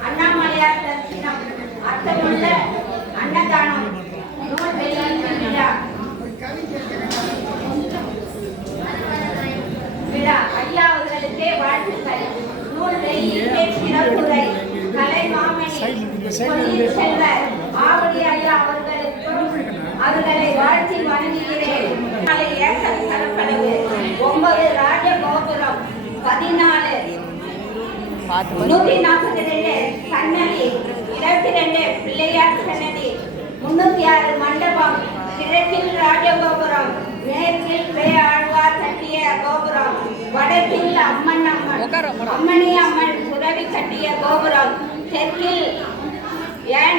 அண்ணாமலையார் தரிசனம் அர்த்தமுள்ள அன்னதானம் நூல் வெளியீட்டு விழா விழா ஐயா அவர்களுக்கே வாழ்த்துக்கள் நூல் வெளியீட்டு சிறப்புரை கலைமாமணி செல்வர் ஆவடியார் அவர்களை வாழ்த்தி வணங்குகிறேன். ஒன்பது ராஜ கோபுரம் பதினாலு. நூற்றி நாற்பத்தி ரெண்டு சன்னதி இருபத்தி ரெண்டு பிள்ளையார் சன்னதி முன்னூத்தி ஆறு மண்டபம் கிழக்கில் ராஜகோபுரம் மேற்கில் பேயாழ்வார் கட்டிய கோபுரம் வடக்கில் அம்மன் அம்மன் அம்மணி அம்மன் புரவி கட்டிய கோபுரம் தெற்கில் யானைகள்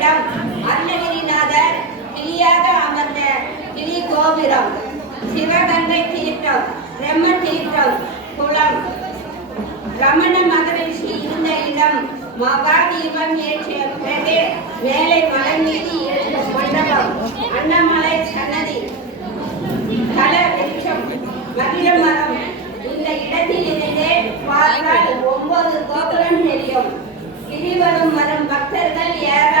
இடம் அருணகிரிநாதர் கிளியாக அமர்ந்த கிளி கோபுரம் சிவகங்கை தீர்த்தம் பிரம்ம தீர்த்தம் குளம். ரமண மகரிஷி இருந்த இடம் மகாதீபம் ஏற்றிய பிறகு மேலே மலை மீது மண்டபம் அண்ணாமலை சன்னதி கல வெளிச்சம் மகிழ மரம். இந்த இடத்தில் இருந்தே பார்த்தால் ஒன்பது கோபுரம் தெரியும். கிரிவலம் வரும் பக்தர்கள் ஏற